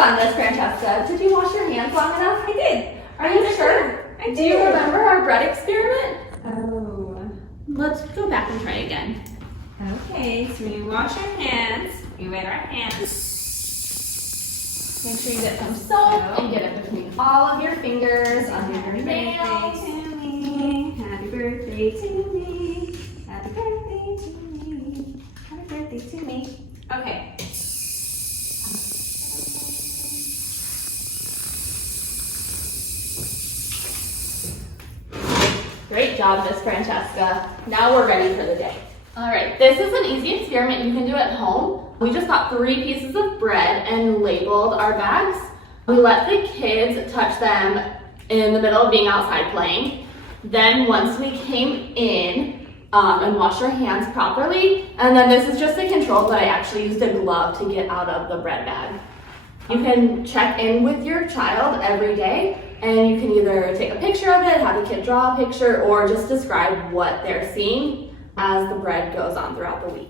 on this, Francesca. Did you wash your hands long enough? I did. Are you sure? I did. Do you remember our bread experiment? Oh. Let's go back and try again. Okay, so we wash our hands. We wet our hands. Make sure you get some soap and get it between all of your fingers, under your nails. Happy birthday to me. Happy birthday to me. Happy birthday to me. Okay. Great job, Miss Francesca. Now we're ready for the day. All right, this is an easy experiment you can do at home. We just got 3 pieces of bread and labeled our bags. We let the kids touch them in the middle of being outside playing. Then once we came in and washed our hands properly, and then this is just a control, but I actually used a glove to get out of the bread bag. You can check in with your child every day, and you can either take a picture of it, have the kid draw a picture, or just describe what they're seeing as the bread goes on throughout the week.